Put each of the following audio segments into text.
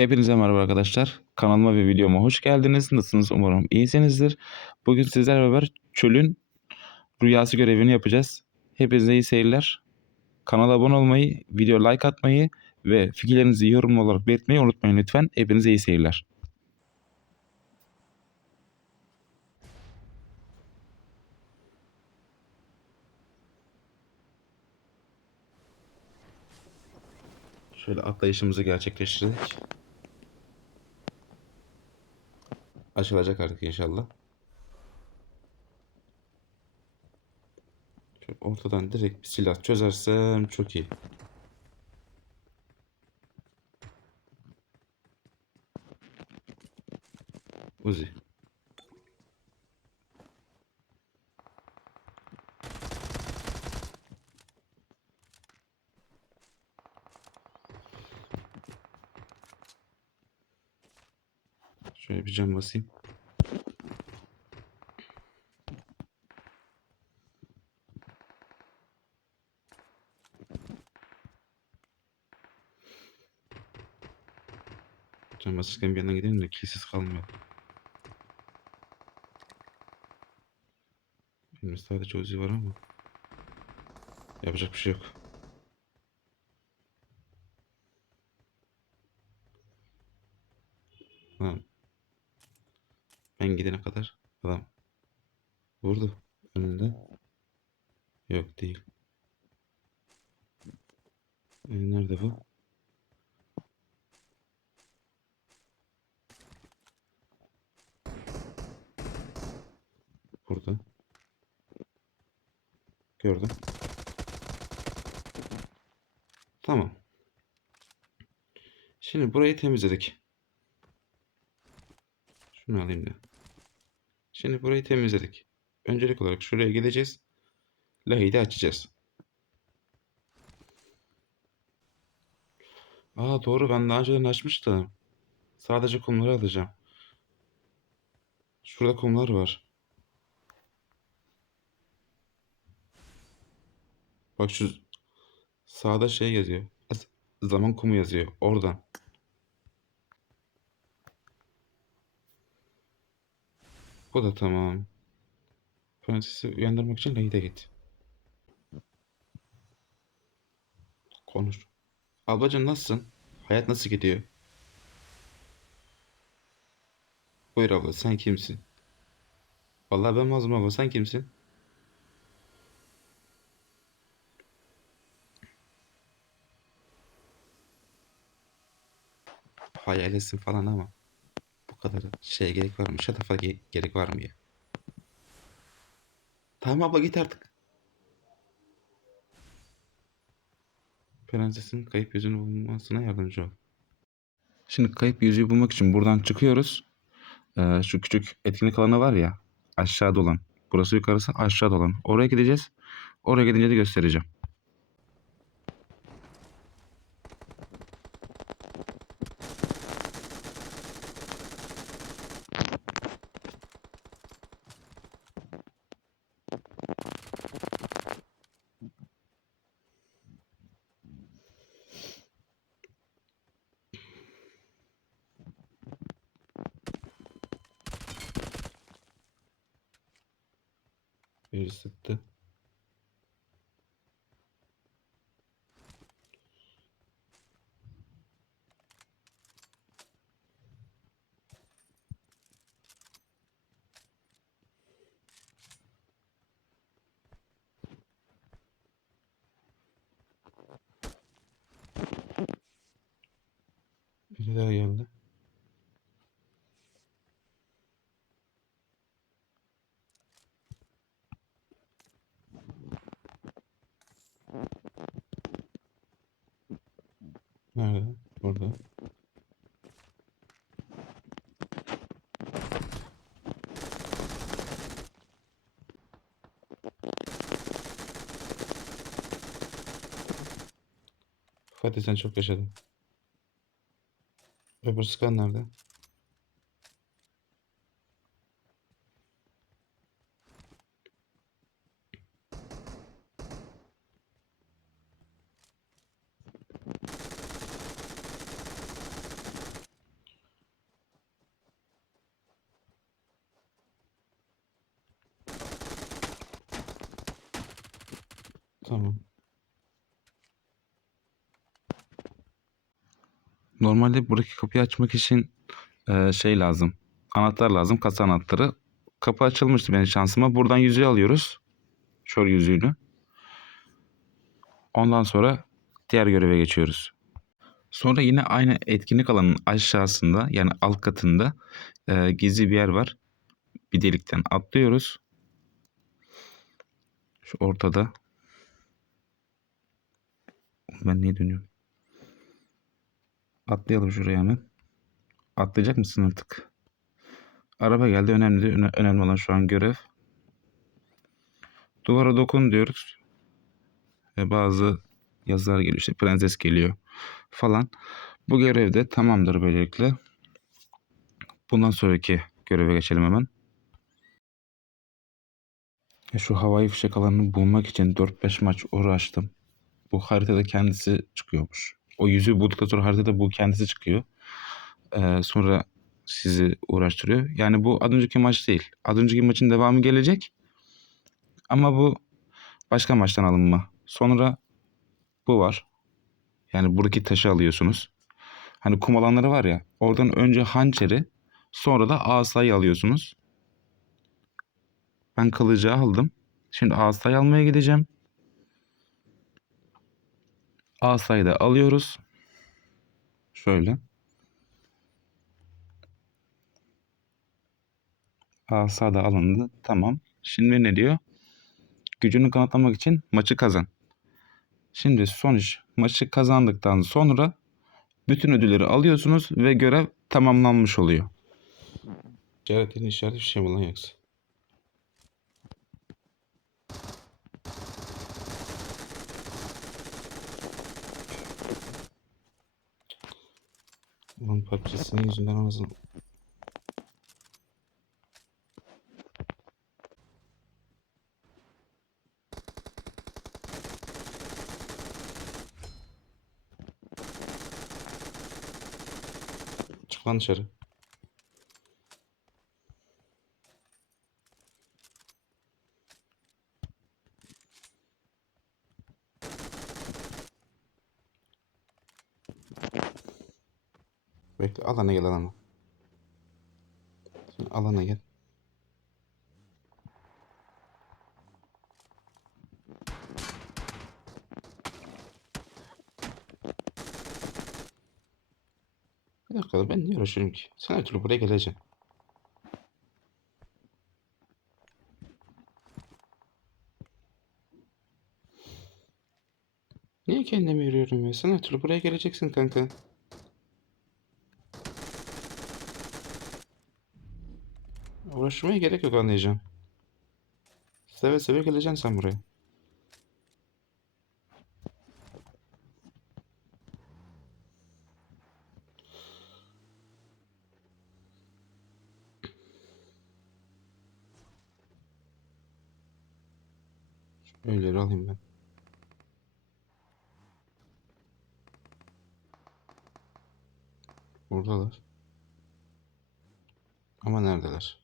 Hepinize merhaba arkadaşlar. Kanalıma ve videoma hoş geldiniz. Nasılsınız? Umarım iyisinizdir. Bugün sizlerle beraber çölün rüyası görevini yapacağız. Hepinize iyi seyirler. Kanala abone olmayı, video like atmayı ve fikirlerinizi yorum olarak belirtmeyi unutmayın lütfen. Hepinize iyi seyirler. Şöyle atlayışımızı gerçekleştirdik. Açılacak artık inşallah. Şöyle ortadan direkt bir silah çözersem çok iyi. Uzi. Şöyle bir cam basayım. Cam basırken bir yandan gidelim de kilsiz kalmıyor. Benim sadece Uzi var ama yapacak bir şey yok. Lan ben gidene kadar adam vurdu önünde. Yok değil. E, nerede bu? Burada. Gördüm. Tamam. Şimdi burayı temizledik. Şunu alayım da. Şimdi burayı temizledik. Öncelik olarak şuraya gideceğiz. Lahey'i de açacağız. Aa doğru ben daha önceden açmıştım. Sadece kumları alacağım. Şurada kumlar var. Bak şu sağda şey yazıyor. Zaman kumu yazıyor. Oradan. Bu da tamam. Prensesi uyandırmak için Lahey'de git. Konuş. Ablacığım nasılsın? Hayat nasıl gidiyor? Buyur abla sen kimsin? Vallahi ben Mazlum abla sen kimsin? Hayal etsin falan ama kadar şeye gerek var mı? Şatafa ge- gerek var mı ya? Tamam abla git artık. Prensesin kayıp yüzünü bulmasına yardımcı ol. Şimdi kayıp yüzüğü bulmak için buradan çıkıyoruz. Ee, şu küçük etkinlik alanı var ya aşağıda olan. Burası yukarısı aşağıda olan. Oraya gideceğiz. Oraya gidince de göstereceğim. Biri sıktı. Biri daha geldi. Nerede? Burada. Fatih sen çok yaşadın. Öbür sıkan nerede? Tamam. Normalde buradaki kapıyı açmak için e, şey lazım. Anahtar lazım. Kasa anahtarı. Kapı açılmıştı benim şansıma. Buradan yüzüğü alıyoruz. Şor yüzüğünü. Ondan sonra diğer göreve geçiyoruz. Sonra yine aynı etkinlik alanının aşağısında yani alt katında e, gizli bir yer var. Bir delikten atlıyoruz. Şu ortada. Ben niye dönüyorum? Atlayalım şuraya hemen. Atlayacak mısın artık? Araba geldi. Önemli değil. Öne- önemli olan şu an görev. Duvara dokun diyoruz. Ve bazı yazılar geliyor. İşte prenses geliyor falan. Bu görevde tamamdır böylelikle. Bundan sonraki göreve geçelim hemen. Ya Şu havai fişek alanını bulmak için 4-5 maç uğraştım. Bu haritada kendisi çıkıyormuş. O yüzüğü bulduktan haritada bu kendisi çıkıyor. Ee, sonra sizi uğraştırıyor. Yani bu az önceki maç değil. Az önceki maçın devamı gelecek. Ama bu başka maçtan alınma. Sonra bu var. Yani buradaki taşı alıyorsunuz. Hani kum alanları var ya. Oradan önce hançeri sonra da asayı alıyorsunuz. Ben kılıcı aldım. Şimdi asayı almaya gideceğim. Asayı da alıyoruz. Şöyle. Asa da alındı. Tamam. Şimdi ne diyor? Gücünü kanıtlamak için maçı kazan. Şimdi sonuç maçı kazandıktan sonra bütün ödülleri alıyorsunuz ve görev tamamlanmış oluyor. Cerat'in işareti bir şey mi lan yoksa? Ulan PUBG senin yüzünden anasını... Çık lan dışarı. Bekle alana gel alana. Sen alana gel. Bir dakika ben niye uğraşıyorum ki? Sen her türlü buraya geleceksin. Niye kendimi yürüyorum ya? Sen her türlü buraya geleceksin kanka. Uğraşmaya gerek yok anlayacağım. Seve seve geleceksin sen buraya. Şöyleleri alayım ben. Buradalar. Ama neredeler?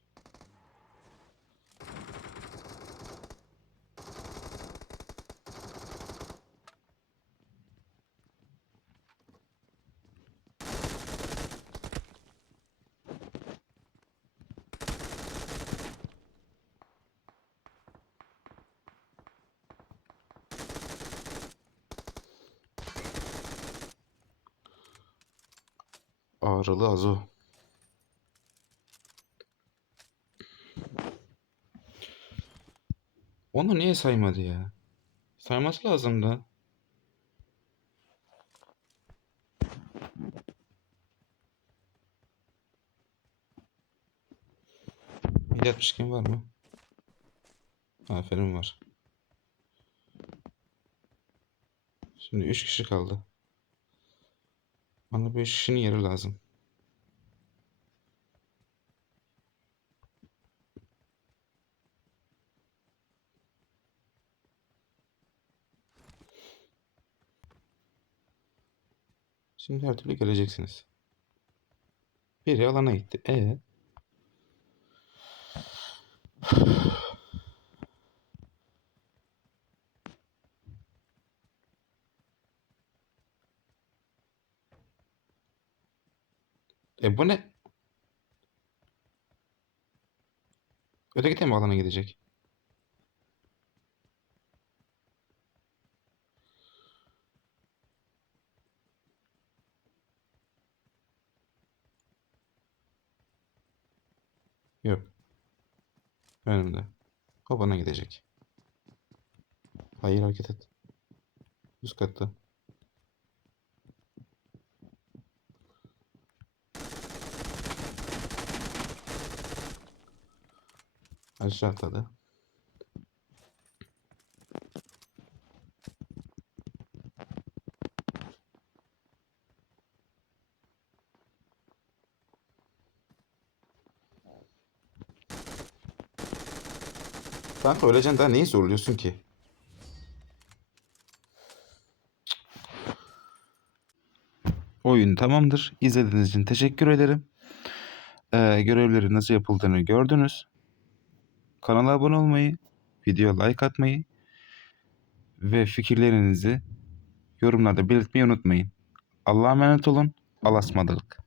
Ağrılı Azo. Onu niye saymadı ya? Sayması lazımdı. Bir yatmışken var mı? Aferin var. Şimdi 3 kişi kaldı. Bana 5 kişinin yeri lazım. Şimdi her türlü geleceksiniz. Biri alana gitti. E E bu ne? Öteki de mi alana gidecek? Yok. Önümde. O bana gidecek. Hayır hareket et. Üst katta. Aşağı atladı. Kanka öleceksin daha neyi zorluyorsun ki? Oyun tamamdır. İzlediğiniz için teşekkür ederim. Ee, görevlerin nasıl yapıldığını gördünüz. Kanala abone olmayı, video like atmayı ve fikirlerinizi yorumlarda belirtmeyi unutmayın. Allah'a emanet olun. Allah'a ısmarladık.